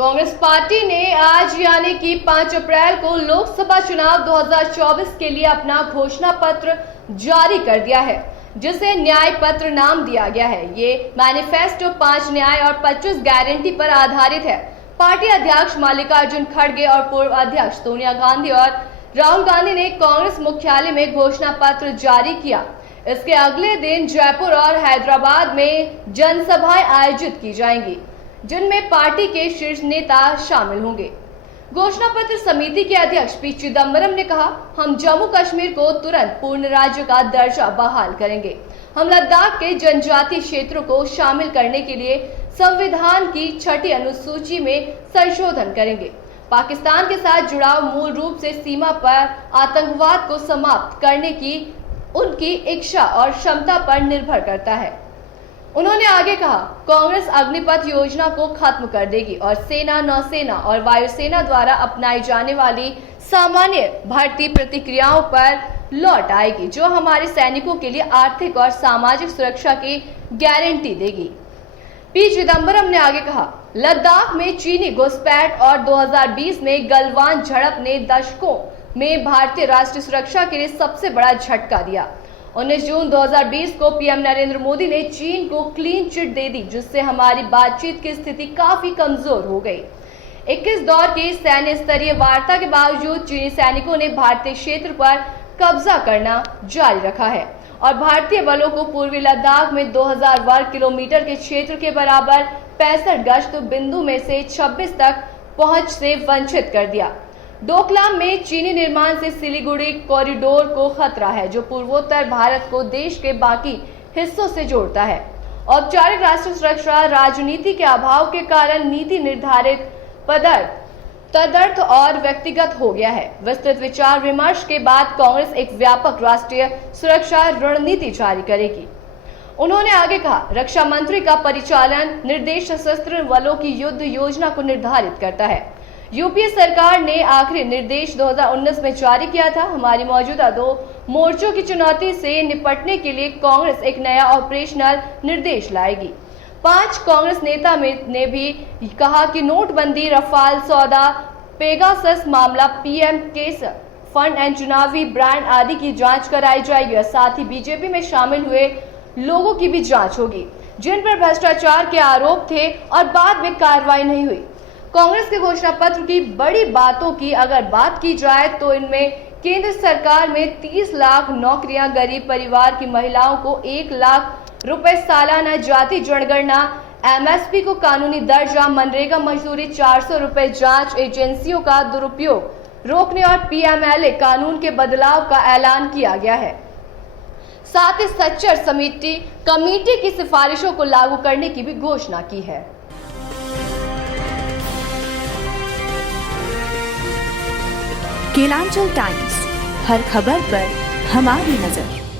Congress party ने आज यानी कि 5 अप्रैल को लोकसभा चुनाव 2024 के लिए अपना घोषणा पत्र जारी कर दिया है, जिसे न्याय पत्र नाम दिया गया है। ये मैनिफेस्टो 5 न्याय और 25 गारंटी पर आधारित है। पार्टी अध्यक्ष मल्लिकार्जुन खड़गे और पूर्व अध्यक्ष सोनिया गांधी और राहुल गांधी ने कांग्रेस मुख्यालय में घोषणा पत्र जारी किया। इसके अगले दिन जयपुर और हैदराबाद में जनसभाएं आयोजित की जाएंगी, जिनमें पार्टी के शीर्ष नेता शामिल होंगे। घोषणा पत्र समिति के अध्यक्ष पी चिदम्बरम ने कहा, हम जम्मू कश्मीर को तुरंत पूर्ण राज्य का दर्जा बहाल करेंगे। हम लद्दाख के जनजातीय क्षेत्रों को शामिल करने के लिए संविधान की 6ठी अनुसूची में संशोधन करेंगे। पाकिस्तान के साथ जुड़ाव मूल रूप से सीमा पर आतंकवाद को समाप्त करने की उनकी इच्छा और क्षमता पर निर्भर करता है। उन्होंने आगे कहा, कांग्रेस अग्निपथ योजना को खत्म कर देगी और सेना, नौसेना और वायुसेना द्वारा अपनाई जाने वाली सामान्य भर्ती प्रक्रियाओं पर लौट आएगी, जो हमारे सैनिकों के लिए आर्थिक और सामाजिक सुरक्षा की गारंटी देगी। पी चिदम्बरम ने आगे कहा, लद्दाख में चीनी घुसपैठ और 2020 में गलवान झड़प ने दशकों में भारतीय राष्ट्रीय सुरक्षा के लिए सबसे बड़ा झटका दिया। 19 जून 2020 को पीएम नरेंद्र मोदी ने चीन को क्लीन चिट दे दी, जिससे हमारी बातचीत की स्थिति काफी कमजोर हो गई। 21 दौर की सैन्य स्तरीय वार्ता के बावजूद चीनी सैनिकों ने भारतीय क्षेत्र पर कब्जा करना जारी रखा है और भारतीय बलों को पूर्वी लद्दाख में 2000 वर्ग किलोमीटर के क्षेत्र के बराबर 65 गश्त बिंदु में से 26 तक पहुंच से वंचित कर दिया। डोकलाम में चीनी निर्माण से सिलीगुड़ी कॉरिडोर को खतरा है, जो पूर्वोत्तर भारत को देश के बाकी हिस्सों से जोड़ता है। औपचारिक राष्ट्रीय सुरक्षा राजनीति के अभाव के कारण नीति निर्धारित तदर्थ और व्यक्तिगत हो गया है। विस्तृत विचार विमर्श के बाद कांग्रेस एक व्यापक राष्ट्रीय सुरक्षा रणनीति जारी करेगी। उन्होंने आगे कहा, रक्षा मंत्री का परिचालन निर्देश सशस्त्र बलों की युद्ध योजना को निर्धारित करता है। यूपीए सरकार ने आखिरी निर्देश 2019 में जारी किया था। हमारी मौजूदा 2 मोर्चों की चुनौती से निपटने के लिए कांग्रेस एक नया ऑपरेशनल निर्देश लाएगी। 5 कांग्रेस नेता ने भी कहा कि नोटबंदी, रफाल सौदा, पेगासस मामला, पीएम केस फंड एंड चुनावी ब्रांड आदि की जांच कराई जाएगी और साथ ही बीजेपी में शामिल हुए लोगों की भी जांच होगी, जिन पर भ्रष्टाचार के आरोप थे और बाद में कार्रवाई नहीं हुई। कांग्रेस के घोषणा पत्र की बड़ी बातों की अगर बात की जाए तो इनमें केंद्र सरकार में 30 लाख नौकरियां, गरीब परिवार की महिलाओं को 1 लाख रुपए सालाना जाति जनगणना, एमएसपी को कानूनी दर्जा, मनरेगा मजदूरी, 400 रुपए, जांच एजेंसियों का दुरुपयोग रोकने और पीएमएलए कानून के बदलाव का ऐलान किया गया है। साथ ही सच्चर कमेटी की सिफारिशों को लागू करने की भी घोषणा की है। केलांचल टाइम्स, हर खबर पर हमारी नजर।